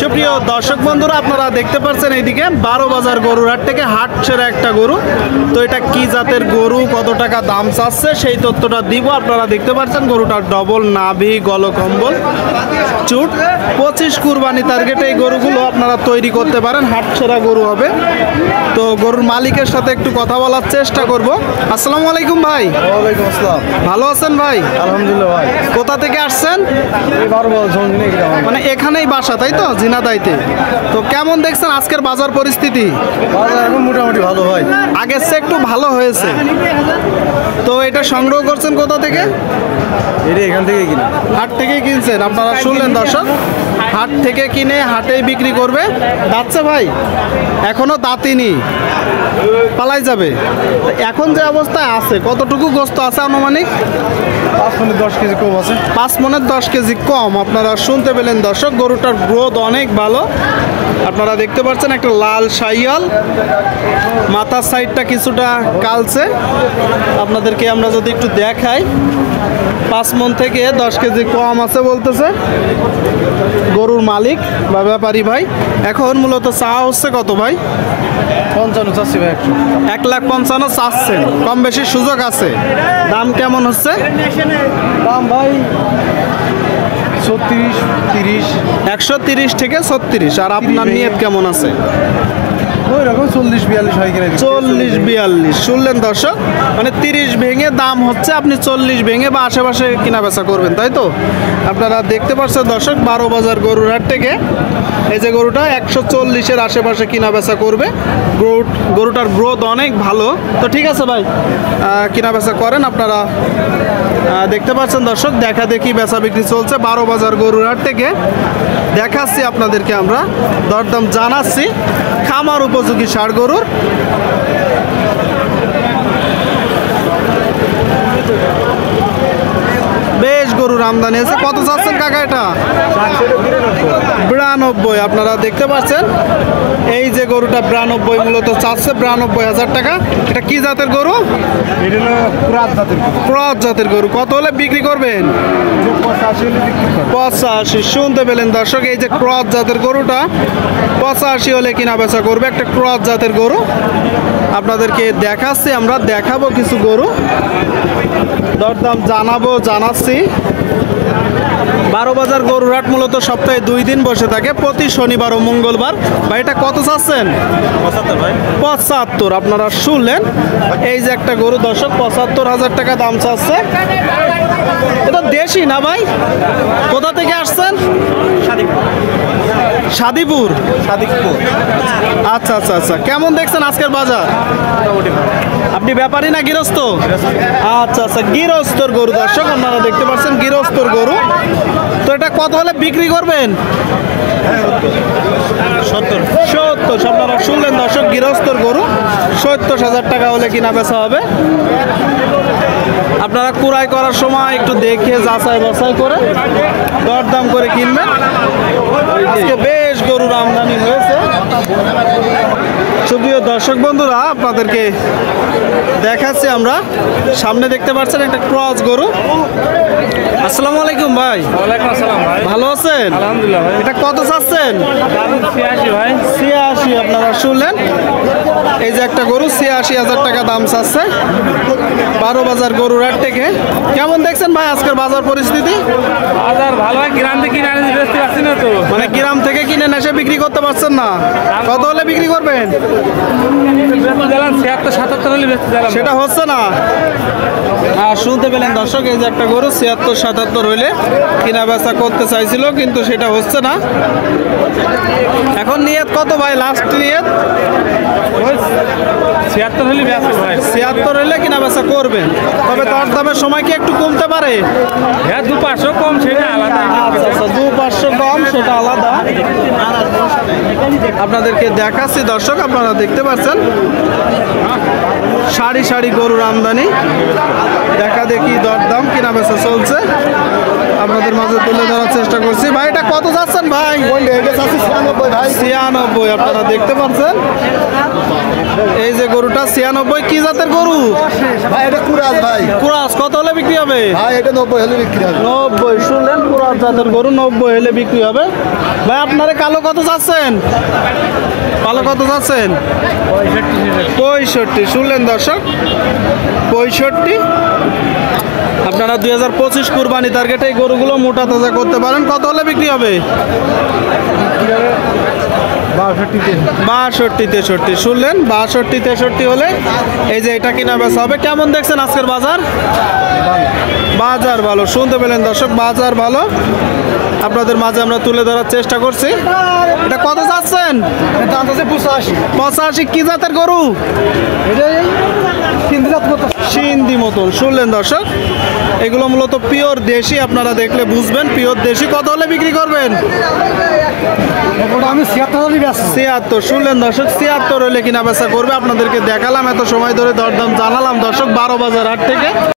সুপ্রিয় দর্শক বন্ধুরা, আপনারা দেখতে পাচ্ছেন এইদিকে 12 বাজার গরুর হাট থেকে হাট ছেড়ে একটা গরু। তো এটা কি জাতের গরু, কত টাকা দাম চাচ্ছে সেই তথ্যটা দিব। আপনারা দেখতে পাচ্ছেন গরুটার ডবল নাভি, গলকম্বল, চুট। 25 কুরবানি টার্গেটে এই গরুগুলো আপনারা তৈরি করতে পারেন, হাট ছেড়া গরু হবে। তো গরুর মালিকের সাথে একটু কথা বলার চেষ্টা করব। আসসালামু আলাইকুম ভাই। ওয়ালাইকুম আসসালাম। ভালো আছেন ভাই? আলহামদুলিল্লাহ ভাই। কোথা থেকে আসছেন? এই 12 বছর মানে এখানেই বাসা তাই তো, ঝিনাইদাইতে? তো কেমন দেখছেন আজকের বাজার পরিস্থিতি? বাজার এখন মোটামুটি ভালো ভাই, আগের চেয়ে একটু ভালো হয়েছে। তো এটা সংগ্রহ করছেন কোথা থেকে? এটা এখান থেকে কিনা। হাট থেকেই কিনছেন। আপনারা শুনলেন দর্শক, হাট থেকে কিনে হাটেই বিক্রি করবে। দাঁতছে ভাই? এখনো দাঁতিনি, পালাই যাবে। এখন যে অবস্থায় আছে, কতটুকু গোস্ত আছে আনুমানিক? 5 মনে 10 কেজি কম আছে। 5 মনের 10 কেজি কম। আপনারা শুনতে পেলেন দর্শক, গরুটার গ্রোথ অনেক ভালো। আপনারা দেখতে পাচ্ছেন একটা লাল শাইয়াল, মাথার সাইডটা কিছুটা কালছে। আপনাদেরকে আমরা যদি একটু দেখাই, 5 মন থেকে 10 কেজি কম আছে বলতেছে গরুর মালিক বা ব্যাপারী ভাই। এখন মূলত চা হচ্ছে কত ভাই? 55 চাচ্ছি ভাই। 1,55,000 চাচ্ছেন, কম বেশি সুযোগ আছে। দাম কেমন হচ্ছে? দাম ভাই 36, 30, 130 থেকে 36। আর আপনার নিয়ত কেমন আছে? ওই রকম 40-42 হয় কিনা। 40-42 শুনলেন দর্শক, মানে 30 ভেঙে দাম হচ্ছে, আপনি 40 ভেঙে বা আশেপাশে কিনা বেচা করবেন তাই তো? আপনারা দেখতে পাচ্ছেন দর্শক, 12 বাজার গরুর হাট থেকে এই যে গরুটা 140-এর আশেপাশে কিনা বেচা করবে। গরুটার গ্রোথ অনেক ভালো। তো ঠিক আছে ভাই, কিনা বেচা করেন। আপনারা দেখতে পাচ্ছেন দর্শক, দেখা দেখি বেচা বিক্রি চলছে 12 বাজার গরুর হাট থেকে। দেখাচ্ছি আপনাদেরকে, আমরা দরদাম জানাচ্ছি। খামার উপযোগী ষাঁড় গরুর। বেশ গরুর আমদানি আছে। কত চাচ্ছেন কাকা এটা? 92। আপনারা দেখতে পাচ্ছেন এই যে গরুটা 92 মূলত চাচ্ছে, 92,000 টাকা। এটা কি জাতের গরু? এটা হলো ক্রস জাতের গরু। কত হলে বিক্রি করবেন? 85। শুনতে পেলেন দর্শক, এই যে ক্রস জাতের গরুটা 85 হলে কিনা বেচা করবে। একটা ক্রস জাতের গরু আপনাদেরকে দেখাচ্ছি, আমরা দেখাবো কিছু গরু, দরদাম জানাচ্ছি। 12 বাজার গরুর হাট মূলত সপ্তাহে 2 দিন বসে থাকে, প্রতি শনিবার ও মঙ্গলবার। ভাই এটা কত চাচ্ছেন? 75। আপনারা শুনলেন, এই যে একটা গরু দর্শক 75,000 টাকা দাম চাচ্ছে। এটা দেশি না ভাই? কোথা থেকে আসছেন? সাদিপুর। আচ্ছা আচ্ছা আচ্ছা। কেমন দেখছেন আজকের বাজার? আপনি ব্যাপারী না গৃহস্থ? আচ্ছা আচ্ছা, গৃহস্থর গরু দর্শক, আপনারা দেখতে পাচ্ছেন গৃহস্থর গরু। তো এটা কত হলে বিক্রি করবেন? 70। আপনারা শুনলেন দর্শক, গৃহস্থর গরু 70,000 টাকা হলে কিনা বেচা হবে। আপনারা কুড়াই করার সময় একটু দেখে যাচাই বাছাই করে দরদাম করে কিনবেন। আজকে বেশ গরুর আমদানি হয়েছে। সুপ্রিয় দর্শক বন্ধুরা, আপনাদেরকে দেখাচ্ছি আমরা, সামনে দেখতে পাচ্ছেন একটা ক্রস গরু। আসসালামু আলাইকুম ভাই। ওয়ালাইকুম আসসালাম ভাই। ভালো আছেন? আলহামদুলিল্লাহ ভাই। এটা কত চাচ্ছেন? 86 ভাই। 86। আপনারা শুনলেন, এই যে একটা গরু 86,000 টাকা দাম চাচ্ছে 12 বাজার গরুর হাট থেকে। কেমন দেখছেন ভাই আজকের বাজার পরিস্থিতি? বাজার ভালো হয়, গ্রাম থেকে কিনে আনি বেচতে পারছি না তো। মানে গ্রাম থেকে কিনে এসে বিক্রি করতে পারছেন না। কত হলে বিক্রি করবেন? বেচতে দিলাম 76-77 হলে বেচতে দিলাম। সেটা হচ্ছে না। শুনতে পেলেন দর্শক, এই যে একটা গরু 76-77 হইলে কিনা বেচা করতে চাইছিল, কিন্তু সেটা হচ্ছে না। এখন নিয়ত কত ভাই? লাস্ট নিয়ত 76 হলে বেচতে ভাই। 76 হইলে কিনা বেচা করবেন। তবে দর দামের সময় কি একটু কমতে পারে? হ্যাঁ, 2-500 কম, সেটা আলাদা। আচ্ছা আচ্ছা, 2-500 কম, সেটা আলাদা। আপনাদেরকে দেখাচ্ছি দর্শক, আপনারা দেখতে পাচ্ছেন সারি সারি গরুর আমদানি। দেখা দেখি দরদাম কিনা বেচা চলছে। আপনাদের মাঝে তুলে ধরার চেষ্টা করছি। ভাই এটা কত যাচ্ছেন ভাই? 96 আপনারা দেখতে পাচ্ছেন এই যে গরুটা 96। কি জাতের গরু? ভাই এটা কুরাজ ভাই। কুরাস কত হলে বিক্রি হবে? ভাই এটা 90 হলে বিক্রি হবে। 90 শুনলেন, কুরাস জাতের গরু 90 হলে বিক্রি হবে। ভাই আপনারা কালো কত যাচ্ছেন? কালো কত যাচ্ছেন? 65 শুনলেন দর্শক, 65। আপনারা 2025 কুরবানি টার্গেটে এই গরুগুলো মোটা তাজা করতে পারেন। কত হলে বিক্রি হবে? 62 63 শুনলেন, 62 63 হলে এই যে এটা কিনা বেচা হবে। কেমন দেখছেন আজকের বাজার? বাজার ভালো, শুনতে পেলেন দর্শক, বাজার ভালো। আপনাদের মাঝে আমরা তুলে ধরার চেষ্টা করছি। এটা কত যাচ্ছেন? 85। কি জাতের গরু? সিন্ধি মতন শুনলেন দর্শক, এগুলো মূলত পিওর দেশি। আপনারা দেখলে বুঝবেন পিওর দেশি। কত হলে বিক্রি করবেন? আমি 76 শুনলেন দর্শক, 76 হলে কিনা বেচা করবে। আপনাদেরকে দেখালাম, এত সময় ধরে দরদাম জানালাম দর্শক 12 বাজার হাট থেকে।